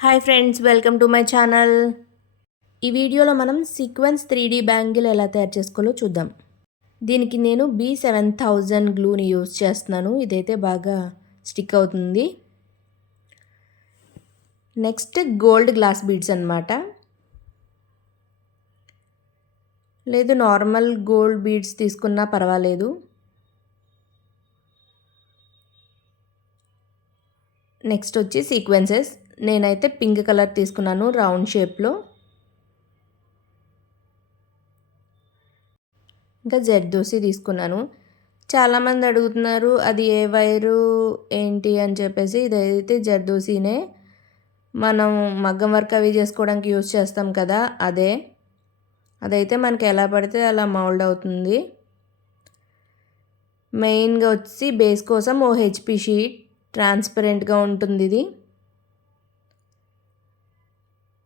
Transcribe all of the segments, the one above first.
Hi friends, welcome to my channel. ఈ వీడియోలో మనం సీక్వెన్స్ 3D బ్యాంగిల్ ఎలా తయారు చేసుకోవాలో చూద్దాం. దీనికి నేను B7000 గ్లూని యూజ్ చేస్తున్నాను. ఇదైతే బాగా స్టిక్ అవుతుంది. నెక్స్ట్ గోల్డ్ గ్లాస్ బీడ్స్ అన్నమాట. లేదు నార్మల్ గోల్డ్ బీడ్స్ తీసుకున్నా పర్వాలేదు. నెక్స్ట్ వచ్చి సీక్వెన్సెస్. నేనైతే పింక్ కలర్ తీసుకున్నాను రౌండ్ షేప్లో. ఇంకా జర్దోసి తీసుకున్నాను. చాలామంది అడుగుతున్నారు అది ఏ వైరు ఏంటి అని చెప్పేసి. ఇదైతే జర్దోసీనే, మనం మగ్గం వర్క్ అవి చేసుకోవడానికి యూజ్ చేస్తాం కదా, అదైతే మనకి ఎలా పడితే అలా మౌల్డ్ అవుతుంది. మెయిన్గా వచ్చి బేస్ కోసం OHP షీట్ ట్రాన్స్పరెంట్గా ఉంటుంది. ఇది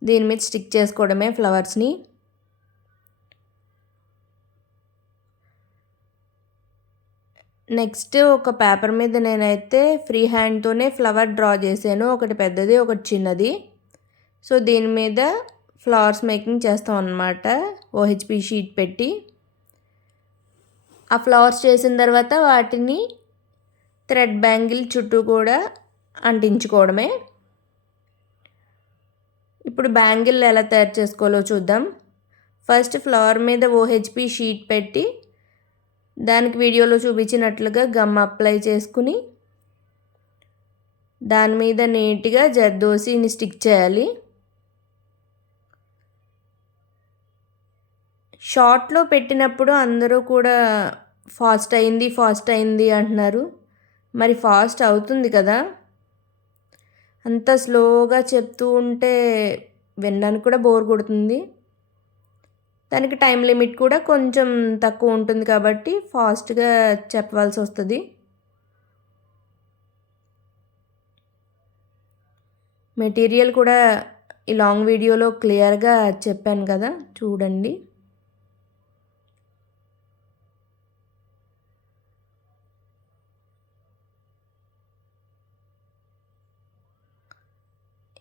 దీని మీద స్టిక్ చేసుకోవడమే ఫ్లవర్స్ని. నెక్స్ట్ ఒక పేపర్ మీద నేనైతే ఫ్రీ హ్యాండ్తోనే ఫ్లవర్ డ్రా చేశాను. ఒకటి పెద్దది, ఒకటి చిన్నది. సో దీని మీద ఫ్లవర్స్ మేకింగ్ చేస్తాం అన్నమాట OHP షీట్ పెట్టి. ఆ ఫ్లవర్స్ చేసిన తర్వాత వాటిని థ్రెడ్ బ్యాంగిల్ చుట్టూ కూడా అంటించుకోవడమే. ఇప్పుడు బ్యాంగిల్ ఎలా తయారు చేసుకోవాలో చూద్దాం. ఫస్ట్ ఫ్లవర్ మీద OHP షీట్ పెట్టి దానికి వీడియోలో చూపించినట్లుగా గమ్ అప్లై చేసుకుని దాని మీద నీట్గా జర్దోసీని స్టిక్ చేయాలి. షార్ట్లో పెట్టినప్పుడు అందరూ కూడా ఫాస్ట్ అయింది అంటున్నారు. మరి ఫాస్ట్ అవుతుంది కదా, అంత స్లోగా చెప్తూ ఉంటే వినడానికి కూడా బోర్ కొడుతుంది. దానికి టైం లిమిట్ కూడా కొంచెం తక్కువ ఉంటుంది కాబట్టి ఫాస్ట్గా చెప్పవలసి వస్తుంది. మెటీరియల్ కూడా ఈ లాంగ్ వీడియోలో క్లియర్గా చెప్పాను కదా, చూడండి.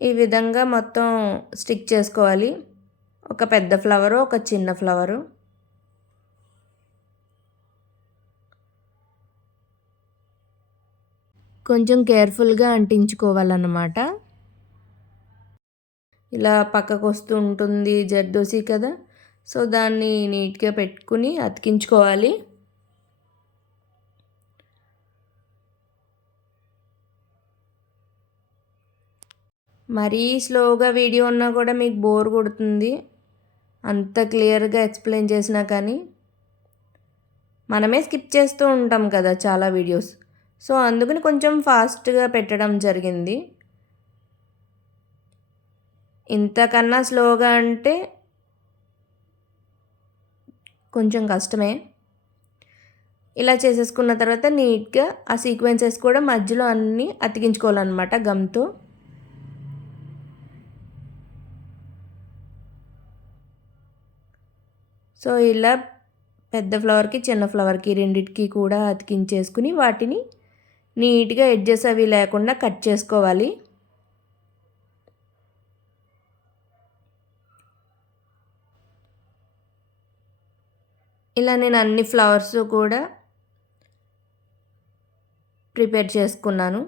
ఈ విధంగా మొత్తం స్టిక్ చేసుకోవాలి. ఒక పెద్ద ఫ్లవరు, ఒక చిన్న ఫ్లవరు. కొంచెం కేర్ఫుల్గా అంటించుకోవాలన్నమాట. ఇలా పక్కకు వస్తూ ఉంటుంది జర్దోసి కదా, సో దాన్ని నీట్గా పెట్టుకుని అతికించుకోవాలి. మరీ స్లోగా వీడియో ఉన్నా కూడా మీకు బోర్ కొడుతుంది, అంత క్లియర్గా ఎక్స్ప్లెయిన్ చేసినా కానీ. మనమే స్కిప్ చేస్తూ ఉంటాం కదా చాలా వీడియోస్, సో అందుకని కొంచెం ఫాస్ట్గా పెట్టడం జరిగింది. ఇంతకన్నా స్లోగా అంటే కొంచెం కష్టమే. ఇలా చేసేసుకున్న తర్వాత నీట్గా ఆ సీక్వెన్సెస్ కూడా మధ్యలో అన్నీ అతికించుకోవాలన్నమాట గమ్తో. సో ఇలా పెద్ద ఫ్లవర్కి చిన్న ఫ్లవర్కి రెండిటికి కూడా అతికించేసుకుని వాటిని నీట్గా ఎడ్జెస్ అవి లేకుండా కట్ చేసుకోవాలి. ఇలా నేను అన్ని ఫ్లవర్స్ కూడా ప్రిపేర్ చేసుకున్నాను.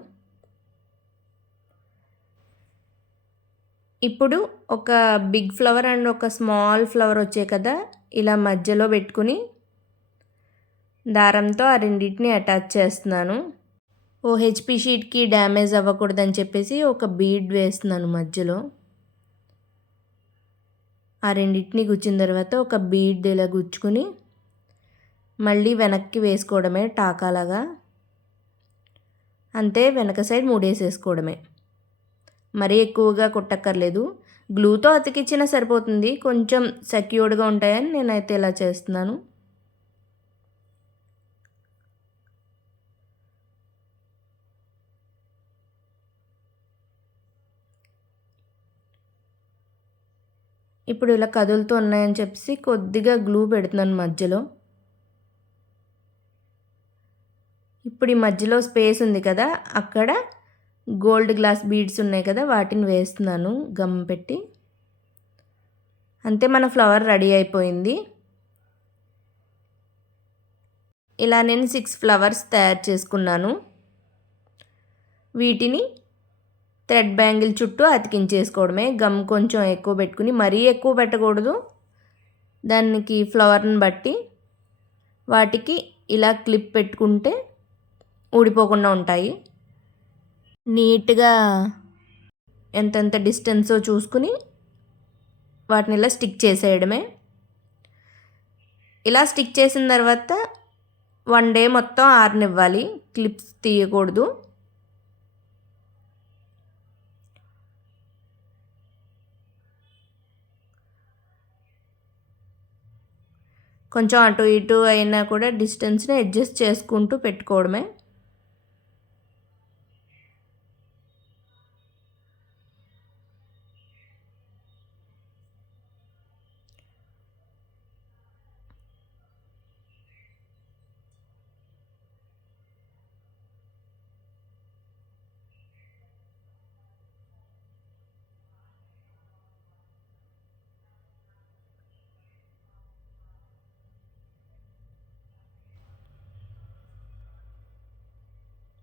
ఇప్పుడు ఒక బిగ్ ఫ్లవర్ అండ్ ఒక స్మాల్ ఫ్లవర్ వచ్చాయి కదా, ఇలా మధ్యలో పెట్టుకుని దారంతో ఆ రెండింటిని అటాచ్ చేస్తున్నాను. OHP షీట్కి డ్యామేజ్ అవ్వకూడదని చెప్పేసి ఒక బీడ్ వేస్తున్నాను మధ్యలో. ఆ రెండింటిని గుచ్చిన తర్వాత ఒక బీడ్ ఇలా గుచ్చుకుని మళ్ళీ వెనక్కి వేసుకోవడమే టాకాలాగా. అంతే, వెనక సైడ్ మూడేసేసుకోవడమే. మరీ ఎక్కువగా కుట్టక్కర్లేదు. గ్లూతో అతికిచ్చినా సరిపోతుంది, కొంచెం సెక్యూర్డ్గా ఉంటాయని నేనైతే ఇలా చేస్తున్నాను. ఇప్పుడు ఇలా కదులుతూ ఉన్నాయని చెప్పేసి కొద్దిగా గ్లూ పెడుతున్నాను మధ్యలో. ఇప్పుడు ఈ మధ్యలో స్పేస్ ఉంది కదా, అక్కడ గోల్డ్ గ్లాస్ బీడ్స్ ఉన్నాయి కదా, వాటిని వేస్తున్నాను గమ్ పెట్టి. అంతే, మన ఫ్లవర్ రెడీ అయిపోయింది. ఇలా నేను 6 ఫ్లవర్స్ తయారు చేసుకున్నాను. వీటిని థ్రెడ్ బ్యాంగిల్ చుట్టూ అతికించేసుకోవడమే. గమ్ కొంచెం ఎక్కువ పెట్టుకుని, మరీ ఎక్కువ పెట్టకూడదు, దానికి ఫ్లవర్ని బట్టి. వాటికి ఇలా క్లిప్ పెట్టుకుంటే ఊడిపోకుండా ఉంటాయి. నీట్గా ఎంతెంత డిస్టెన్సో చూసుకుని వాటిని ఇలా స్టిక్ చేసేయడమే. ఇలా స్టిక్ చేసిన తర్వాత 1 డే మొత్తం ఆరనివ్వాలి, క్లిప్స్ తీయకూడదు. కొంచెం అటు ఇటు అయినా కూడా డిస్టెన్స్ని అడ్జస్ట్ చేసుకుంటూ పెట్టుకోవడమే.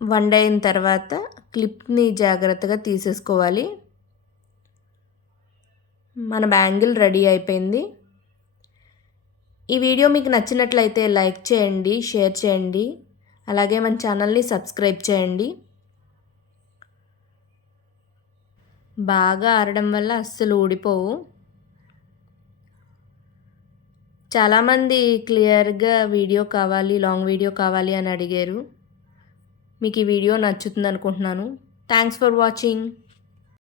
వండ అయిన తర్వాత క్లిప్ని జాగ్రత్తగా తీసేసుకోవాలి. మన బ్యాంగిల్ రెడీ అయిపోయింది. ఈ వీడియో మీకు నచ్చినట్లయితే లైక్ చేయండి, షేర్ చేయండి, అలాగే మన ఛానల్ని సబ్స్క్రైబ్ చేయండి. బాగా ఆరడం వల్ల అస్సలు ఊడిపోవు. చాలామంది క్లియర్గా వీడియో కావాలి, లాంగ్ వీడియో కావాలి అని అడిగారు. మీకు ఈ వీడియో నచ్చుతుంది అనుకుంటున్నాను. Thanks for watching.